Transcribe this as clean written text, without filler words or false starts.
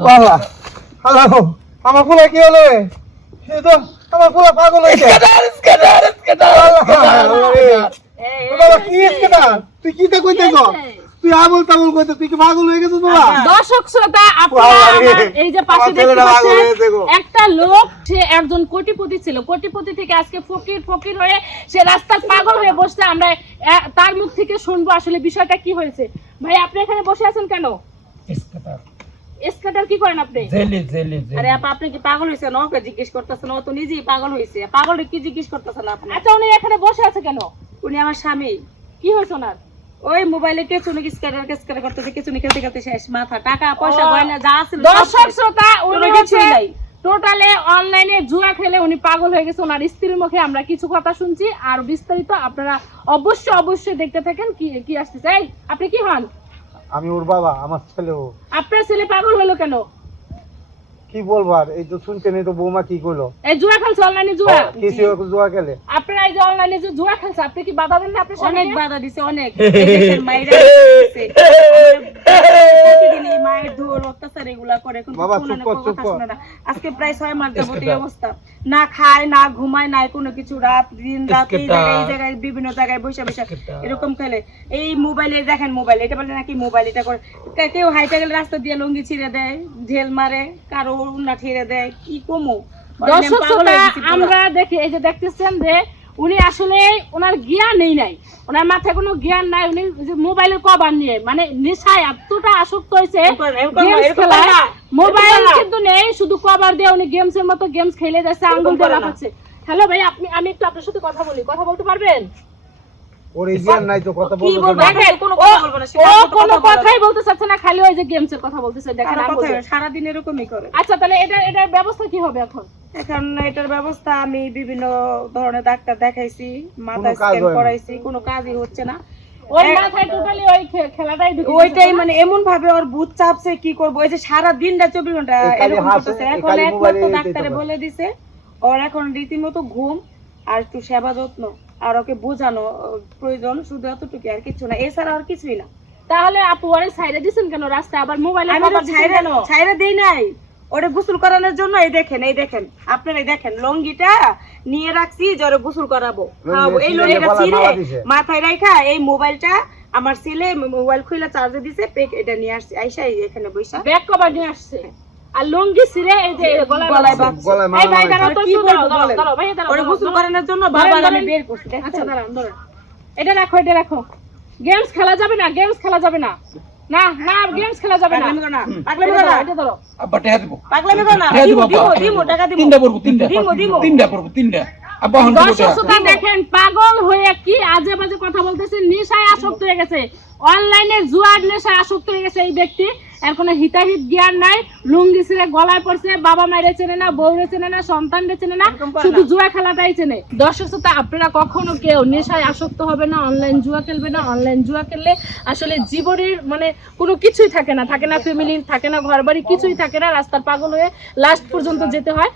বাবা হ্যালো আমার ফুলা কি হলো এই তো আমার ফুলা পাগল হয়েছে বাবা কি স্কেটার তুই কি তা কইতেছ তুই আবল তাবল কইতে তুই কি পাগল হয়ে গেছিস বাবা দর্শক শ্রোতা আপনারা এই যে পাশে দেখতে পাচ্ছেন একটা লোক সে একজন কোটিপতি ছিল কোটিপতি থেকে আজকে ফকির হয়ে সে রাস্তায় পাগল হয়ে বসছে আমরা তার মুখ থেকে শুনবো আসলে বিষয়টা কি হয়েছে ভাই আপনি এখানে বসে আছেন কেন স্কেটার কি করেন আপনি জেলি আরে আপনি কি পাগল হইছেন ওকে জিজ্ঞেস করতেছেন ও তো নিজেই পাগল হইছে পাগল কি জিজ্ঞেস করতেছেন আপনি আচ্ছা উনি এখানে বসে আছে কেন উনি আমার স্বামী কি হয়েছে ওনার ওই মোবাইলে কিছু নাকি স্ক্যানার করতেছে কিছু নাকি খেলতে শেষ মাথা টাকা পয়সা গয়না যা আছে দর্শক শ্রোতা উনি কিছুই নাই টোটালে অনলাইনে জুয়া খেলে উনি পাগল হয়ে গেছে ওনার স্ত্রীর মুখে আমরা কিছু কথা শুনছি আর বিস্তারিত আপনারা অবশ্যই দেখতে থাকেন কি আসতেছে এই আপনি কি হন আমি ওর বাবা আমার ছেলে ও আপনার ছেলে পাগল হলো কেন কি বলবো আর এই তো শুনছেন এই তো বৌমা কি কইলো এই জুয়া খেলছে অনলাইনে জুয়া কিছু জুয়া খেলে আপনারা এই যে অনলাইনে যে জুয়া খেলছে আপনি কি বাধা দেন না আপনার অনেক স্বামীকে? বাধা দিছে অনেক এই দেখেন মাইরা দিছে প্রতিদিন এই মায়ের দৌড় অত্যাচার এগুলা করে কিন্তু বাবা, কোনো চুপ কর, কথা চুপ কর। শোনে না আজকে প্রায় 6 মাস যাবত এই অবস্থা না খায় না ঘুমায় না কোনো কিছু দিন রাত এই জায়গায় বিভিন্ন জায়গায় বসে এরকম খেলে এই মোবাইলে দেখেন মোবাইল এটা বলে নাকি মোবাইল এটা করে কেউ হাইটা গেলে রাস্তা দিয়ে লুঙ্গি ছিঁড়ে দেয় ঝেল মারে কারো উন্না ছিঁড়ে দেয় কি কমো দর্শক শ্রোতা আমরা দেখি এই যে দেখতেছেন যে উনি আসলে ওনার জ্ঞান নাই ওনার মাথায় কোনো জ্ঞান নাই উনি মোবাইলের কভার নিয়ে মানে নেশায় এতটা আসক্ত হয়েছে মোবাইল কিন্তু নেই শুধু কভার দিয়ে উনি গেমসের মতো গেমস খেলে যাচ্ছে আঙ্গুল দিয়ে লাফাচ্ছে হ্যালো ভাই আমি একটু আপনার সাথে কথা বলি কথা বলতে পারবেন ওর জ্ঞান নাই তো কথা কি বলবো বলবো দেখেন কোনো কথা বলবো না ও কোনো কথাই বলতে চাচ্ছে না খালি ওই যে গেমসের কথা বলতেছে দেখেন সারা দিন এরকমই করে আচ্ছা তাহলে এটার ব্যবস্থা কি হবে এখন এখন এটার ব্যবস্থা আমি বিভিন্ন ধরনের ডাক্তার দেখাইছি মাথা কোনো কাজ স্ক্যান হয় না। করাইছি কোনো কাজই হচ্ছে না ওই মাথায় টোটালি ওই খেলাটাই ঢুকে ওইটাই মানে এমন ভাবে ওর ভূত চাপছে কি করবো এই যে সারা দিনটা 24 ঘন্টা এই খালি এরকম হাসে, করতেছে এই এখন খালি একমাত্র মোবাইলে ডাক্তারে দিতে বলে দিছে ওর এখন রীতিমতো ঘুম আর একটু সেবা যত্ন আর ওকে বোঝানো প্রয়োজন শুধু এতটুকু আর কিছু না এছাড়া আর কিছুই না তাহলে আপু ওরে সাইডে দিছেন কেন রাস্তায় আবার মোবাইলে আমি তো ছাইরা দেই নাই ওরে গোসল করানোর জন্য এই দেখেন আপনারা এই দেখেন লঙ্গিটা নিয়ে রাখছি যে ওরে গোসল করাবো এই লঙ্গিটা ছিঁড়ে মাথায় রাখা এই মোবাইলটা আমার ছেলে মোবাইল খুলে চার্জে দিছে এটা নিয়ে আসছে আইসা এখানে বইসা ব্যাক কভার নিয়ে আসছে আর লুঙ্গি ছিঁড়ে এই যে গলায় বাঁধছে এই ভাই দাঁড়াও তো একটু দাঁড়াও ভাই দাঁড়াও ওরে গোসল করানোর জন্য বাবা আমি বের করছি আচ্ছা দাঁড়ান এটা রাখো গেমস খেলা যাবে না না গেমস খেলা যাবে না পাগলামি করো না এটা ধরো আব্বা টাকা দিব পাগলামি করো না দিমু টাকা দিমু তিনটা পড়বো তিনটা আব্বা হন দর্শক শ্রোতা দেখেন পাগল হয়ে কি আজে বাজে কথা বলতেছে নেশায় আসক্ত হয়ে গেছে অনলাইনে জুয়ার নেশায় আসক্ত হয়ে গেছে এই ব্যক্তি এর কোনো হিতাহিত জ্ঞান নাই লুঙ্গি ছিঁড়ে গলায় পড়ছে বাবা মায়ের চেনে না বউরে চেনে না সন্তানরে চেনে না শুধু জুয়া খেলাটাই চেনে দর্শক শ্রোতা আপনারা কখনো কেউ নেশায় আসক্ত হবে না অনলাইন জুয়া খেলবে না অনলাইন জুয়া খেললে আসলে জীবনের মানে কোনো কিছুই থাকে না ফ্যামিলি থাকে না ঘর বাড়ি কিছুই থাকে না রাস্তার পাগল হয়ে লাস্ট পর্যন্ত যেতে হয়